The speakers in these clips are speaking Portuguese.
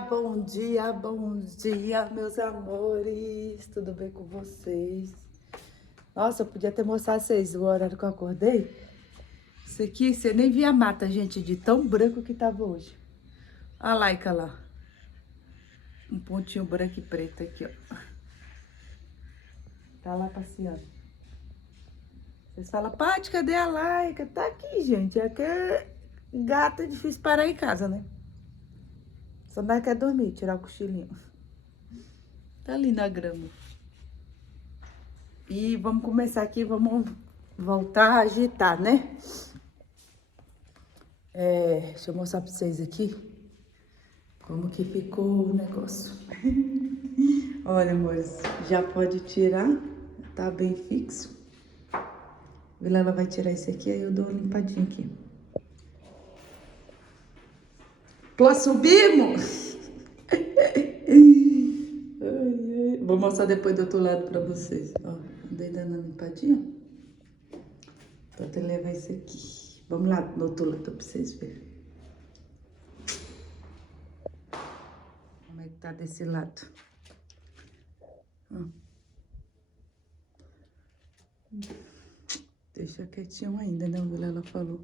bom dia, meus amores. Tudo bem com vocês? Nossa, eu podia ter mostrado vocês o horário que eu acordei. Isso aqui, você nem via a mata, gente, de tão branco que tava hoje. A Laika lá. Um pontinho branco e preto aqui, ó. Tá lá passeando. Vocês falam, Paty, cadê a Laika? Tá aqui, gente. É que gata é difícil parar em casa, né? Só nós quer dormir, tirar o cochilinho. Tá ali na grama. E vamos começar aqui, vamos voltar a agitar, né? Deixa eu mostrar pra vocês aqui como que ficou o negócio. Olha, amores, já pode tirar, tá bem fixo. Vilela vai tirar isso aqui, aí eu dou uma limpadinha aqui. Posso subir, amor? Vou mostrar depois do outro lado pra vocês. Ó, andei dando uma limpadinha. Vou até levar isso aqui. Vamos lá no outro lado pra vocês verem. Como é que tá desse lado? Ó. Deixa quietinho ainda, né? O Vilela falou.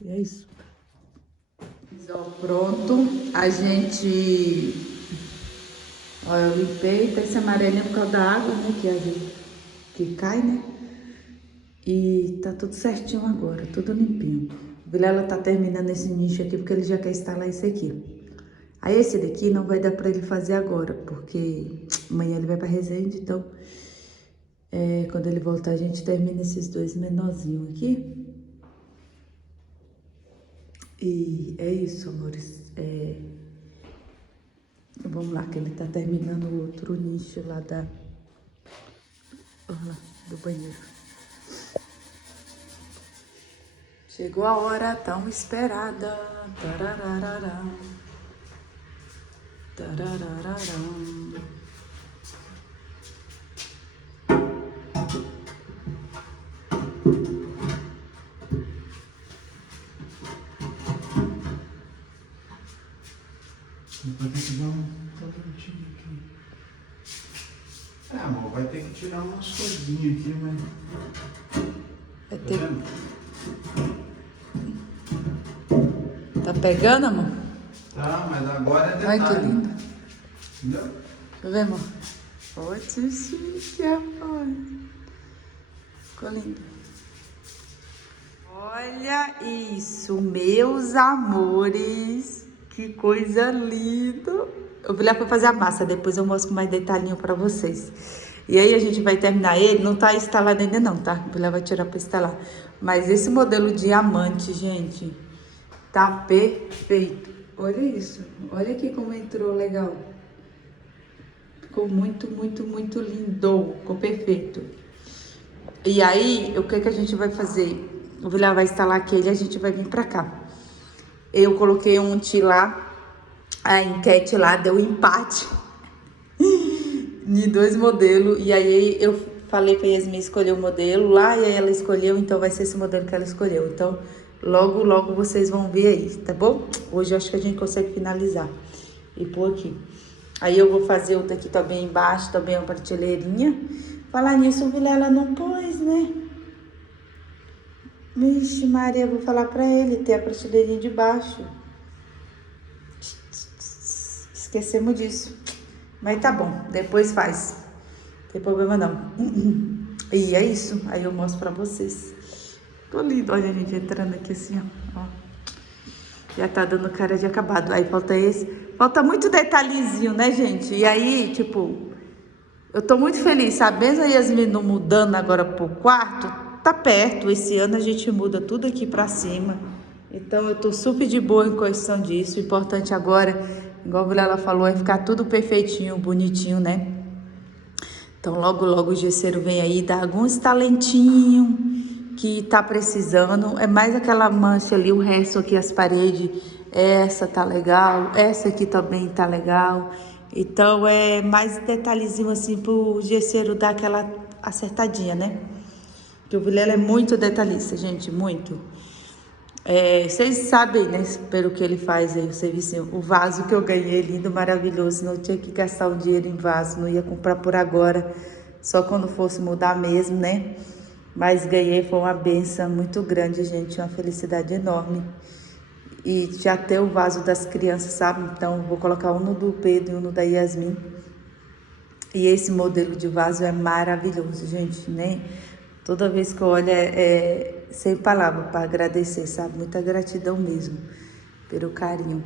E é isso. Ó, pronto. A gente... Ó, eu limpei, tá esse amarelinho por causa da água, né? Que cai, né? E tá tudo certinho agora, tudo limpinho. O Vilela tá terminando esse nicho aqui porque ele já quer instalar esse aqui. Aí esse daqui não vai dar pra ele fazer agora, porque amanhã ele vai pra Resende, então... quando ele voltar a gente termina esses dois menorzinhos aqui. E é isso, amores. Vamos lá, que ele tá terminando o outro nicho lá do banheiro. Chegou a hora tão esperada. Tarararará. Tarararará. Vai ter que dar um bonitinho aqui. Amor, vai ter que tirar umas coisinhas aqui, mas... Vai Tá ter... vendo? Tá pegando, amor? Tá, mas agora é detalhe. Ai, que lindo. Entendeu? Deixa eu ver, amor. Pode chique, amor. Ficou lindo. Olha isso, meus amores. Que coisa linda. Eu vou lá pra fazer a massa, depois eu mostro com mais detalhinho pra vocês. E aí a gente vai terminar ele, não tá instalado ainda não, tá? O Vilé vai tirar pra instalar. Mas esse modelo diamante, gente, tá perfeito. Olha isso, olha aqui como entrou legal. Ficou muito, muito, muito lindo, ficou perfeito. E aí, o que que a gente vai fazer? O Vilé vai instalar aquele e a gente vai vir pra cá. Eu coloquei um lá. A enquete lá deu empate em dois modelos. E aí eu falei pra Yasmin escolher o modelo lá. E aí ela escolheu, então vai ser esse modelo que ela escolheu. Então logo, logo vocês vão ver aí, tá bom? Hoje eu acho que a gente consegue finalizar e pôr aqui. Aí eu vou fazer o daqui também embaixo, também uma prateleirinha. Falar nisso, o Vilela não pôs, né? Vixe Maria, eu vou falar pra ele ter a prateleirinha de baixo. Esquecemos disso. Mas tá bom, depois faz. Não tem problema não. E é isso. Aí eu mostro pra vocês. Tô lindo. Olha a gente entrando aqui assim, ó. Já tá dando cara de acabado. Aí falta esse. Falta muito detalhezinho, né, gente? E aí, tipo... Eu tô muito feliz, sabe? Mesmo a Yasmin não mudando agora pro quarto, tá perto. Esse ano a gente muda tudo aqui pra cima. Então eu tô super de boa em questão disso. O importante agora, igual a Vilela falou, é ficar tudo perfeitinho, bonitinho, né? Então logo, logo o gesseiro vem aí, dá alguns talentinhos que tá precisando. É mais aquela mancha ali, o resto aqui, as paredes. Essa tá legal, essa aqui também tá legal. Então é mais detalhezinho assim pro gesseiro dar aquela acertadinha, né? Porque o Vilela é muito detalhista, gente, muito. Vocês sabem, né, pelo que ele faz aí, o serviço, o vaso que eu ganhei, lindo, maravilhoso, não tinha que gastar o dinheiro em vaso, não ia comprar por agora, só quando fosse mudar mesmo, né? Mas ganhei, foi uma benção muito grande, gente, uma felicidade enorme. E já ter o vaso das crianças, sabe? Então, vou colocar um no do Pedro e um no da Yasmin. E esse modelo de vaso é maravilhoso, gente, né? Toda vez que eu olho é sem palavra para agradecer, sabe? Muita gratidão mesmo pelo carinho.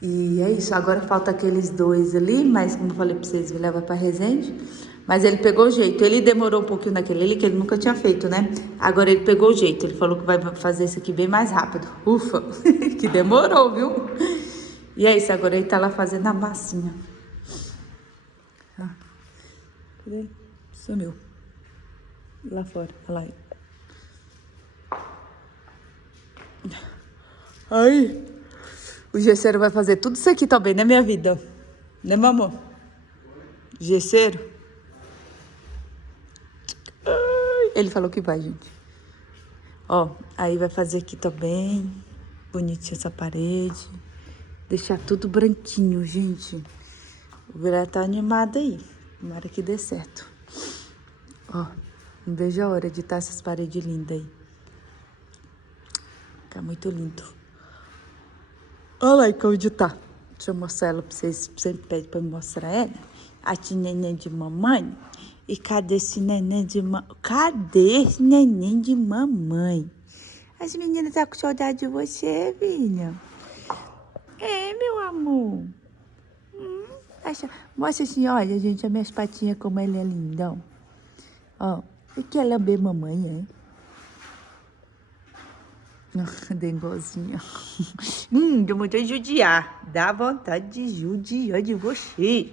E é isso, agora falta aqueles dois ali, mas como eu falei para vocês, me leva para Resende. Mas ele pegou o jeito, ele demorou um pouquinho naquele ali, que ele nunca tinha feito, né? Agora ele pegou o jeito, ele falou que vai fazer isso aqui bem mais rápido. Ufa, que demorou, viu? E é isso, agora ele tá lá fazendo a massinha. Cadê? Sumiu. Lá fora, olha lá. Aí, o gesseiro vai fazer tudo isso aqui também, né, minha vida? Né, meu amor? Gesseiro? Ele falou que vai, gente. Ó, aí vai fazer aqui também. Bonitinha essa parede. Deixar tudo branquinho, gente. O Vila tá animado aí. Tomara que dê certo. Ó, não vejo a hora de estar essas paredes lindas aí. Fica muito lindo. Olha lá como de tá. Deixa eu mostrar ela pra vocês. Sempre pede pra me mostrar ela. A tia neném de mamãe. E cadê esse neném de mamãe? Cadê esse neném de mamãe? As meninas tá com saudade de você, filha. É, meu amor. Mostra assim, olha, gente, as minhas patinhas como ele é lindão. Ó, e quer lamber mamãe, é? Dengozinha. Deu vontade de judiar. Dá vontade de judiar de você.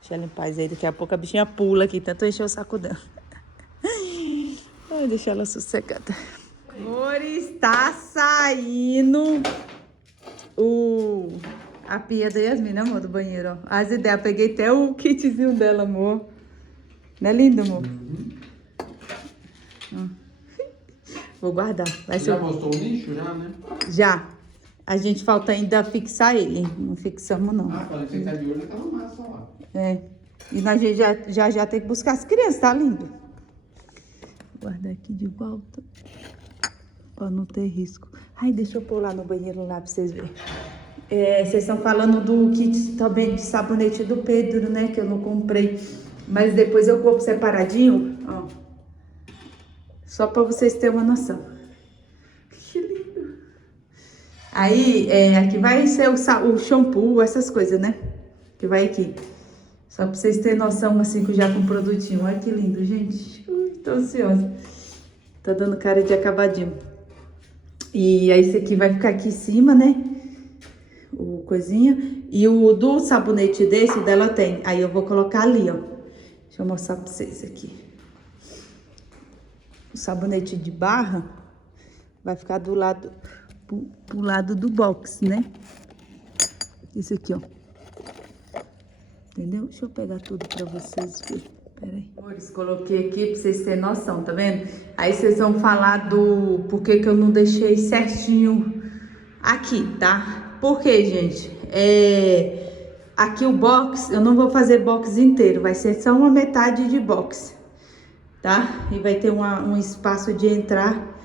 Deixa ela em paz aí, daqui a pouco a bichinha pula aqui, tanto encher o saco dela. Ai, deixa ela sossegada. Agora está saindo a pia da Yasmin, né, amor, do banheiro, ó. As ideias, peguei até o kitzinho dela, amor. Não é lindo, amor? Vou guardar. Vai ser... Já postou o lixo, já, né? Já. A gente falta ainda fixar ele. Não fixamos, não. Ah, falei que você tá de olho naquela massa lá. É. E nós já tem que buscar as crianças, tá lindo? Vou guardar aqui de volta. Pra não ter risco. Ai, deixa eu pôr lá no banheiro lá pra vocês verem. Vocês estão falando do kit também de sabonete do Pedro, né? Que eu não comprei. Mas depois eu compro separadinho, ó. Só pra vocês terem uma noção. Que lindo. Aí, aqui vai ser o shampoo, essas coisas, né? Que vai aqui. Só pra vocês terem noção, assim, que já com produtinho. Olha que lindo, gente. Ui, tô ansiosa. Tá dando cara de acabadinho. E aí, esse aqui vai ficar aqui em cima, né? O coisinha. E o do sabonete desse, dela tem. Aí eu vou colocar ali, ó. Deixa eu mostrar pra vocês aqui. O sabonete de barra vai ficar do lado, pro lado do box, né? Esse aqui, ó. Entendeu? Deixa eu pegar tudo pra vocês verem. Peraí. Amores, coloquei aqui pra vocês terem noção, tá vendo? Aí vocês vão falar do porquê que eu não deixei certinho aqui, tá? Por quê, gente? Aqui o box, eu não vou fazer box inteiro, vai ser só uma metade de box, tá? E vai ter um espaço de entrar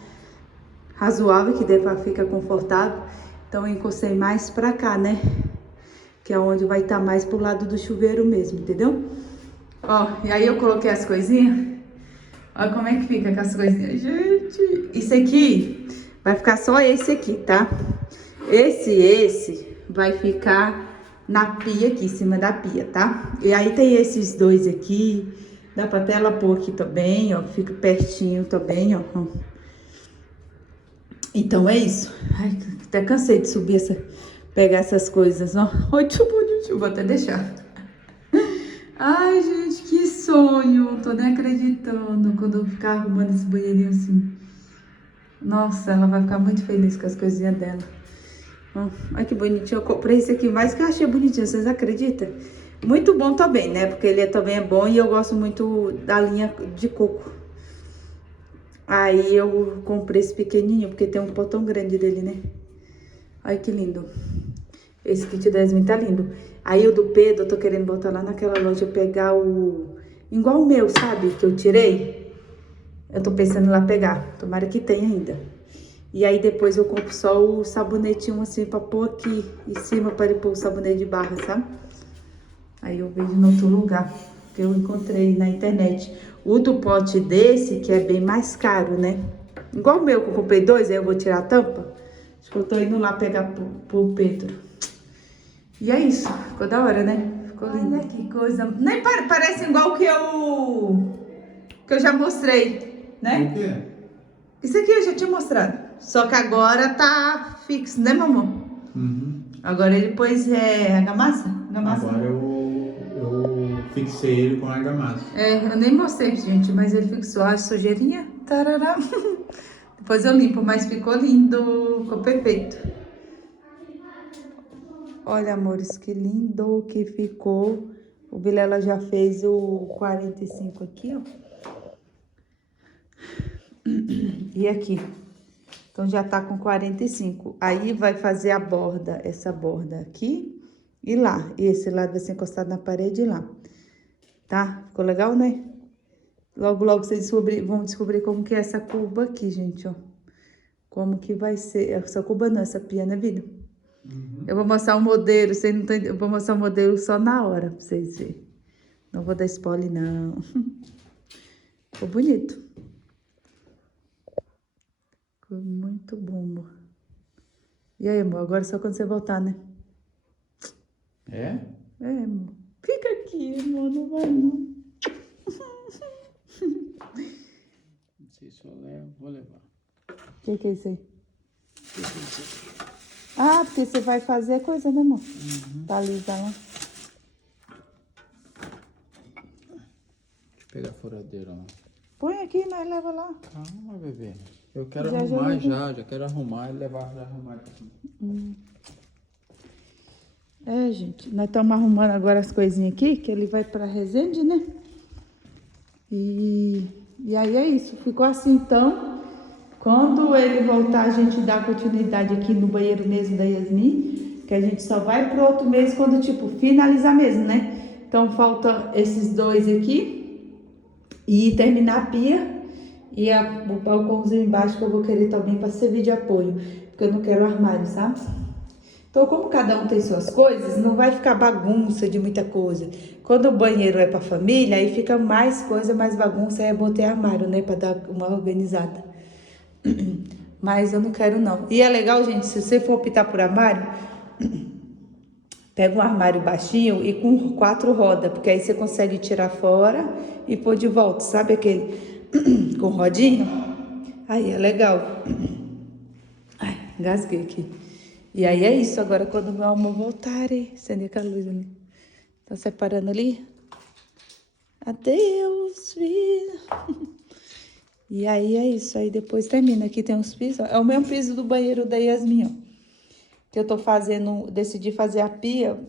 razoável, que dê pra ficar confortável. Então eu encostei mais pra cá, né? Que é onde vai estar mais pro lado do chuveiro mesmo, entendeu? Ó, e aí eu coloquei as coisinhas. Olha como é que fica com as coisinhas, gente. Isso aqui vai ficar só esse aqui, tá? Esse vai ficar na pia aqui, em cima da pia, tá? E aí tem esses dois aqui. Dá pra até ela pôr aqui também, ó. Fica pertinho também, ó. Então é isso. Ai, até cansei de subir pegar essas coisas, ó. Muito bonitinho, vou até deixar. Ai, gente, que sonho. Tô nem acreditando quando eu ficar arrumando esse banheirinho assim. Nossa, ela vai ficar muito feliz com as coisinhas dela. Olha que bonitinho. Eu comprei esse aqui mais que eu achei bonitinho, vocês acreditam? Muito bom também, né? Porque ele também é bom e eu gosto muito da linha de coco. Aí eu comprei esse pequenininho, porque tem um potão grande dele, né? Ai, que lindo. Esse kit da Yasmin tá lindo. Aí o do Pedro, eu tô querendo botar lá naquela loja, pegar o... igual o meu, sabe? Que eu tirei. Eu tô pensando em lá pegar. Tomara que tenha ainda. E aí depois eu compro só o sabonetinho assim pra pôr aqui em cima, para ele pôr o sabonete de barra, sabe? Aí eu vejo em outro lugar, que eu encontrei na internet. O do pote desse, que é bem mais caro, né? Igual o meu, que eu comprei 2, aí eu vou tirar a tampa. Acho que eu tô indo lá pegar pro Pedro. E é isso, ficou da hora, né? Ficou lindo. Olha que coisa. Nem parece igual que eu já mostrei, né? O quê? Isso aqui eu já tinha mostrado. Só que agora tá fixo, né, mamãe? Uhum. Agora ele pôs argamassa? Agora eu fixei ele com argamassa. Eu nem mostrei, gente, mas ele fixou a sujeirinha. Tarará. Depois eu limpo, mas ficou lindo, ficou perfeito. Olha, amores, que lindo que ficou. O Vilela já fez o 45 aqui, ó. E aqui. Então já tá com 45. Aí vai fazer a borda, essa borda aqui e lá. E esse lado vai ser encostado na parede e lá. Tá? Ficou legal, né? Logo, logo vocês vão descobrir como que é essa cuba aqui, gente, ó. Como que vai ser. Essa cuba não, essa pia, né, vida? Uhum. Eu vou mostrar o modelo, vocês não estão entendendo. Eu vou mostrar o modelo só na hora, pra vocês verem. Não vou dar spoiler, não. Ficou bonito. Ficou muito bom, amor. E aí, amor, agora é só quando você voltar, né? É? É, amor. Fica aqui, amor, não vai não. Não sei se eu levo, vou levar. O que é isso aí? Ah, porque você vai fazer coisa, né, amor? Tá lisa lá. Deixa eu pegar a furadeira lá. Põe aqui, nós leva lá. Calma, bebê. Eu quero Já arrumar já quero arrumar e levar já arrumar aqui. Gente, nós estamos arrumando agora as coisinhas aqui, que ele vai pra Resende, né? E aí é isso, ficou assim então. Quando ele voltar, a gente dá continuidade aqui no banheiro mesmo da Yasmin, que a gente só vai pro outro mês quando, tipo, finalizar mesmo, né? Então falta esses dois aqui e terminar a pia e o balcãozinho embaixo que eu vou querer também para servir de apoio, porque eu não quero armário, sabe? Então, como cada um tem suas coisas, não vai ficar bagunça de muita coisa. Quando o banheiro é para família, aí fica mais coisa, mais bagunça, aí é bom ter armário, né, para dar uma organizada. Mas eu não quero não. E é legal, gente, se você for optar por armário, pega um armário baixinho e com 4 rodas, porque aí você consegue tirar fora e pôr de volta, sabe aquele com rodinha? Aí é legal. Ai, engasguei aqui. E aí é isso, agora quando meu amor voltar, acender aquela luz ali. Tá separando ali? Adeus, vida. E aí é isso, aí depois termina. Aqui tem uns pisos, ó. É o mesmo piso do banheiro da Yasmin, ó. Que eu tô fazendo, decidi fazer a pia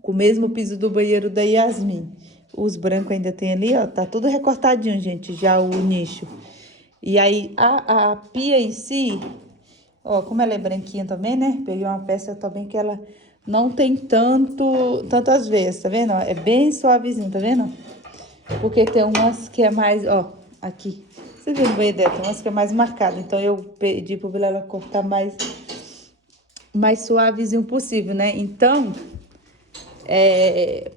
com o mesmo piso do banheiro da Yasmin. Os brancos ainda tem ali, ó, tá tudo recortadinho, gente, já o nicho. E aí a pia em si, ó, como ela é branquinha também, né? Peguei uma peça também que ela não tem tantas veias, tá vendo? É bem suavezinho, tá vendo? Porque tem umas que é mais, ó, aqui. Você viu no banheiro dela? Tem umas que é mais marcada. Então eu pedi pro Vilela cortar mais suavezinho possível, né? Então,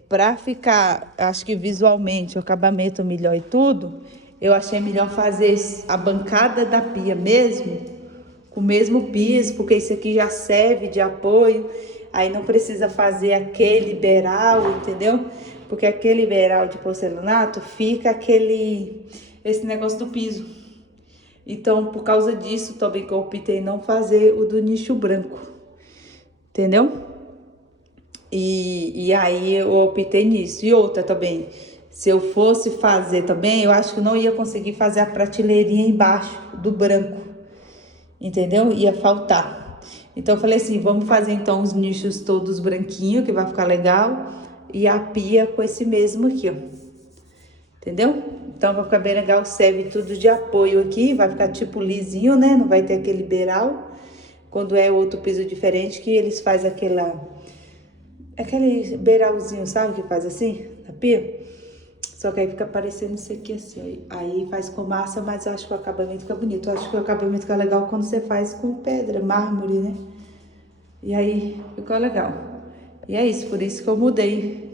pra ficar, acho que visualmente, o acabamento melhor e tudo, eu achei melhor fazer a bancada da pia mesmo, com o mesmo piso, porque isso aqui já serve de apoio, aí não precisa fazer aquele beiral, entendeu? Porque aquele beiral de porcelanato fica esse negócio do piso. Então, por causa disso, também que eu optei não fazer o do nicho branco, entendeu? E aí eu optei nisso. E outra também, se eu fosse fazer também, eu acho que não ia conseguir fazer a prateleirinha embaixo do branco, entendeu? Ia faltar. Então eu falei assim, vamos fazer então os nichos todos branquinhos, que vai ficar legal, e a pia com esse mesmo aqui, ó. Entendeu? Então vai ficar bem legal, serve tudo de apoio aqui, vai ficar tipo lisinho, né? Não vai ter aquele beiral. Quando é outro piso diferente, que eles fazem aquele beiralzinho, sabe? Que faz assim, na pia. Só que aí fica parecendo isso aqui assim, aí faz com massa, mas eu acho que o acabamento fica bonito. Eu acho que o acabamento fica legal quando você faz com pedra, mármore, né? E aí ficou legal. E é isso, por isso que eu mudei.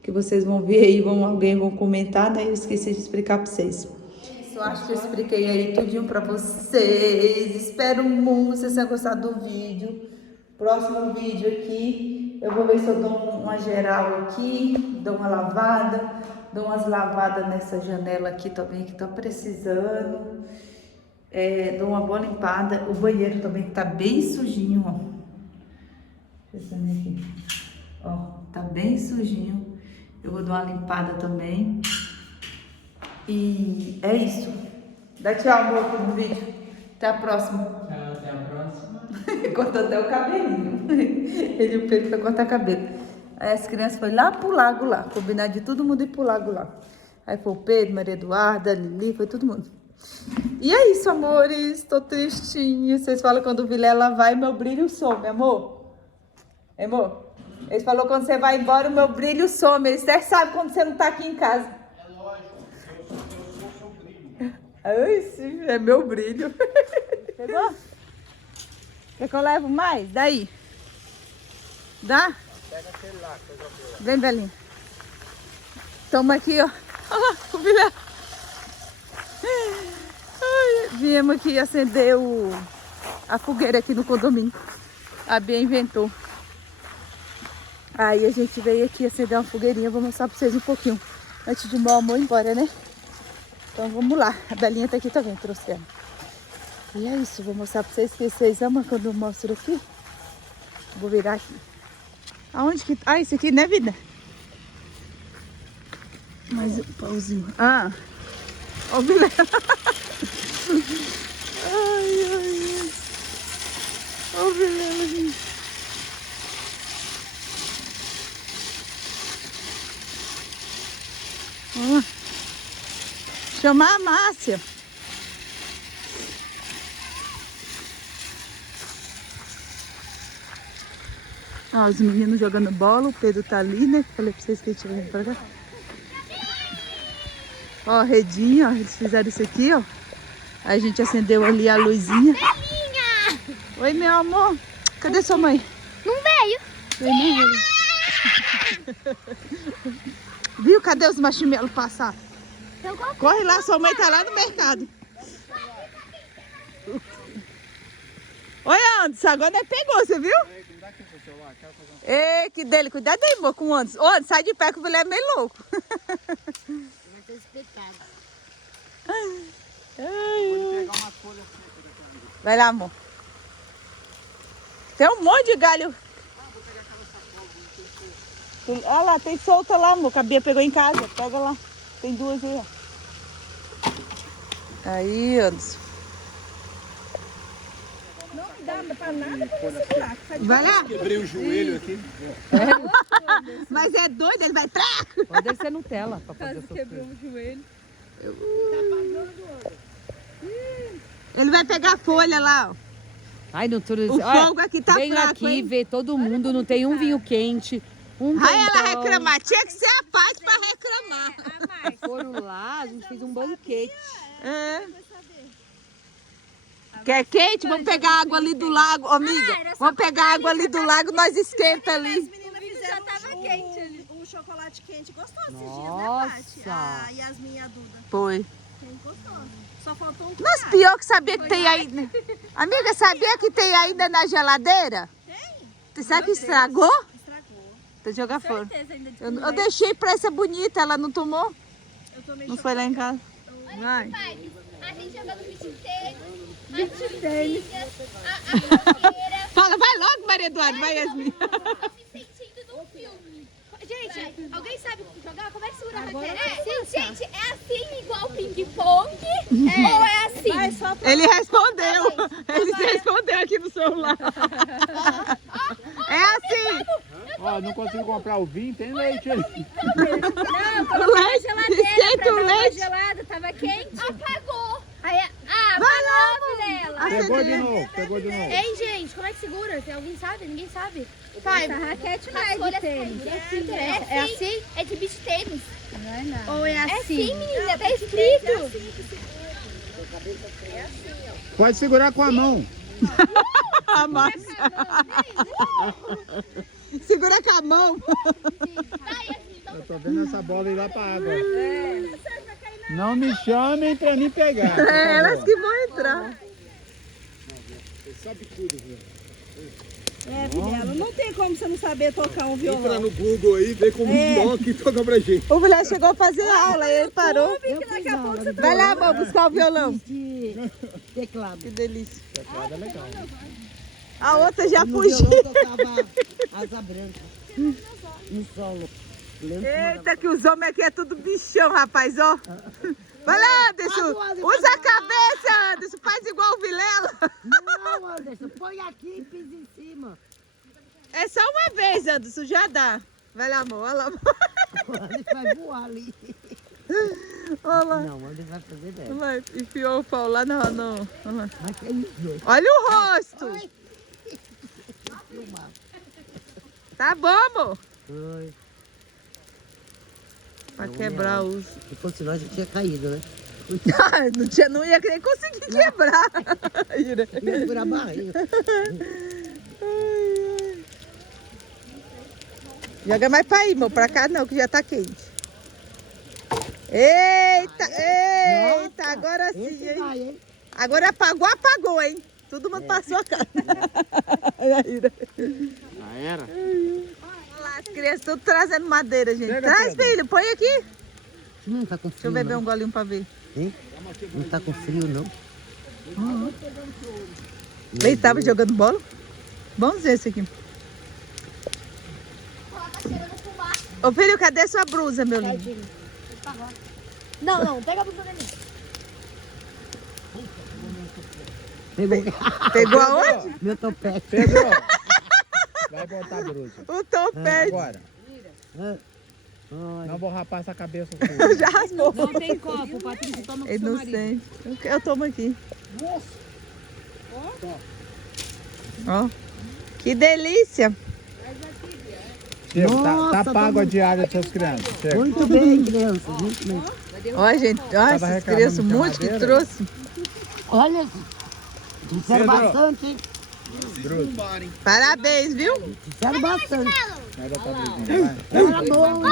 Que vocês vão ver aí, alguém vai comentar, né? Eu esqueci de explicar pra vocês. Isso, eu acho que eu expliquei aí tudinho pra vocês. Espero muito que vocês tenham gostado do vídeo. Próximo vídeo aqui, eu vou ver se eu dou uma geral aqui, dou uma lavada, dou umas lavadas nessa janela aqui também, que tô precisando. Dou uma boa limpada. O banheiro também que tá bem sujinho, ó. Deixa eu ver aqui. Ó, tá bem sujinho. Eu vou dar uma limpada também. E é isso. Dá tchau, amor, pro vídeo. Até a próxima. Tchau, até a próxima. Cortou até o cabelinho. Ele e o Pedro foi cortar cabelo. Aí as crianças foram lá pro lago lá. Combinar de todo mundo ir pro lago lá. Aí foi o Pedro, Maria Eduarda, a Lili, foi todo mundo. E é isso, amores. Tô tristinha. Vocês falam quando o Vilela vai, meu brilho some, amor. Amor? Eles falaram quando você vai embora, o meu brilho some. Eles até sabem quando você não tá aqui em casa. É lógico, eu sou seu brilho. Ai, sim, é meu brilho. Pegou? Quer que eu levo mais? Daí. Dá? Pega aquele lá, coisa boa. Vem, Belinha. Toma aqui, ó. Olha lá, o Vilela. Viemos aqui acender a fogueira aqui no condomínio. A Bia inventou. Aí a gente veio aqui acender uma fogueirinha. Vou mostrar pra vocês um pouquinho. Antes de meu amor ir embora, né? Então vamos lá. A Belinha tá aqui também, trouxe ela. E é isso. Vou mostrar pra vocês que vocês amam quando eu mostro aqui. Vou virar aqui. Aonde que... Ah, esse aqui, né, vida? Mais um pauzinho. Ah. Ó o Vilela. Ai, ai, ai. Ó o Vilela, gente. Chamar a Márcia. Ó, os meninos jogando bola, o Pedro tá ali, né? Falei pra vocês que a gente vai pra cá. Ó, a redinha, ó, eles fizeram isso aqui, ó. Aí a gente acendeu ali a luzinha. Belinha! Oi, meu amor. Cadê sua mãe? Não veio. Veio. Viu? Cadê os marshmallows passar? Corre lá, sua mãe tá lá no mercado. Oi, Anderson, agora nós pegou, você viu? Ei, que dele, cuidado aí, amor, com o Anderson. Ô, Anderson, sai de pé que o Vilela é meio louco. Vai ter explicado. Vai lá, amor. Tem um monte de galho. Olha lá, tem solta lá, amor, que a Bia pegou em casa. Pega lá. Tem duas aí, ó. Aí, Anderson. Não dá pra nada pra você segurar. Vai lá. Quebrei o joelho aqui. Mas é doido, ele vai pra... Deve ser Nutella pra fazer essas quebrou coisas. o joelho. Ele vai pegar a folha lá, ó. Ai, não tô... O fogo aqui tá venho fraco, aqui hein? ver todo mundo, não tem um vinho quente, um Aí ela quentão. reclamar, tinha que ser a paz pra reclamar. Foram lá, a gente fez um banquete. É. Quer quente? Vamos pegar água ali do lago, ô, amiga. Vamos pegar água ali do lago, nós esquenta ali. As meninas fizeram quente ali. Um chocolate quente gostoso esses dias, né, Paty? Nossa. A Yasmin e a Duda. Foi. Quente gostoso. Só faltou um Mas pior que sabia que tem aí. Amiga, sabia que tem ainda na geladeira? Tem. Sabe que estragou? Estragou. Tem que jogar fora. Certeza ainda de Eu deixei pra essa bonita, ela não tomou? Eu tomei Não foi lá em casa? Vai. A gente jogando beach tênis, a fogueira, Fala, vai logo, Maria Eduarda, vai, Yasmin. me sentindo num filme. Gente, alguém sabe jogar? Como é que segura a raquete? Gente, é assim igual ping-pong? Ou é assim? Ele respondeu. Ele respondeu aqui no celular. É assim. Ó, ó, não consigo comprar o vinho, tem leite aí. Não, coloquei na geladeira esquenta pra o dar uma leite. gelada, tava quente. Apagou. Aí, vai lá, Vilela. Pegou de novo, pegou de novo. Ei, gente, como é que segura? Alguém sabe? Ninguém sabe. Pai, essa raquete não é de tênis. É assim? É de beach tênis. Não é não. Ou é assim, menina, tá escrito. Pode segurar com a mão. A massa. Segura com a mão. Eu tô vendo essa bola ir lá pra água. Não me chamem pra me pegar. É elas que vão entrar. É, Vilela, não tem como você não saber tocar um violão. no Google aí, vê como toca e toca pra gente. O Vilela chegou a fazer aula e ele parou. Que daqui a pouco você Vai lá, amor, buscar o violão. Teclado. Que delícia. Teclado é legal. A outra já fugiu. tocava asa branca no solo. Eita, que os homens aqui é tudo bichão, rapaz, ó. Vai lá, Anderson. Usa a cabeça, Anderson. Faz igual o Vilela. Não, Anderson, põe aqui e pisa em cima. É só uma vez, Anderson, já dá. Vai lá, amor. Olha lá, amor. Ele vai voar ali. Olha lá. Não, Anderson vai fazer dela. Vai, enfiou o pau lá no... Olha lá. Mas que é isso? Olha o rosto. Tá bom, amor. Oi. Pra quebrar os... Se fosse nós, já tinha caído, né? não ia nem conseguir quebrar. Ira. Ia segurar a barriga. Joga mais pra aí, amor. Pra cá não, que já tá quente. Eita, eita. Nossa, Agora sim, esse hein? vai, hein? Agora apagou, hein? Todo mundo passou a cara. Ira. Já era? Olha lá, as crianças tudo trazendo madeira, gente. Pega, Traz, Pedro. filho. Põe aqui. Não tá com Deixa eu frio, beber não. um golinho pra ver. Hein? Não tá com frio, não. Ele tava jogando bola? Vamos ver esse aqui. Ô filho, cadê sua blusa, meu lindo? Não, pega a blusa dele. Pegou Pegou aonde? meu topete. Pedro, vai botar a brusa. O topete. Agora, Olha. não vou rapar essa cabeça. Já raspou. Não tem copo, Patrícia, toma com seu marido. Inocente. Eu tomo aqui. Ó. Que delícia. Chega, Nossa, tá pago a diária das suas crianças. Chega. Muito bem, crianças, muito bem. Ó, gente. Ó, essas reclamando crianças de muito que madeira? trouxe. Olha, disseram Pedro. bastante, hein? Brusa. Parabéns, viu? Disseram bastante. Vai dar tua brusinha, vai. Era bom.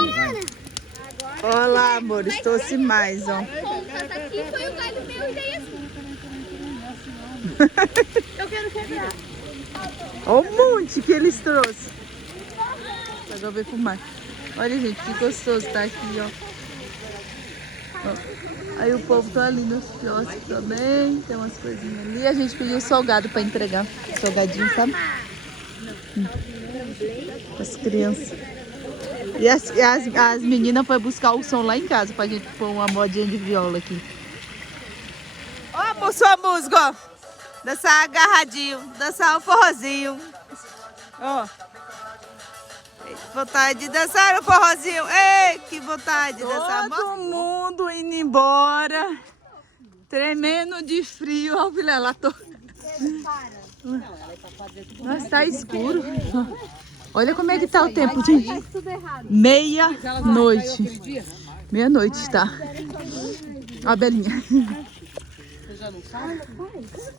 Olha lá, amores. Trouxe mais, ó. Pontas aqui foi o galho meu e daí assim. Eu quero quebrar. Olha o monte que eles trouxeram. Agora eu vou fumar. Olha, gente, que gostoso tá aqui, ó. Ó. Aí o povo tá ali nos quiosques também. Tem umas coisinhas ali. A gente pediu salgado pra entregar. Salgadinho, sabe? As crianças. E as meninas foram buscar o som lá em casa pra gente pôr uma modinha de viola aqui. Ó, amor, sua música, ó. Dançar agarradinho, dançar um forrozinho. Ó. Vontade de dançar um forrozinho. Ei, que vontade de dançar. Todo mundo indo embora. Tremendo de frio. Olha o Vilela. Nossa, tá escuro. Olha como é que tá o tempo, gente. Meia-noite. Meia-noite, tá? Ó a Belinha.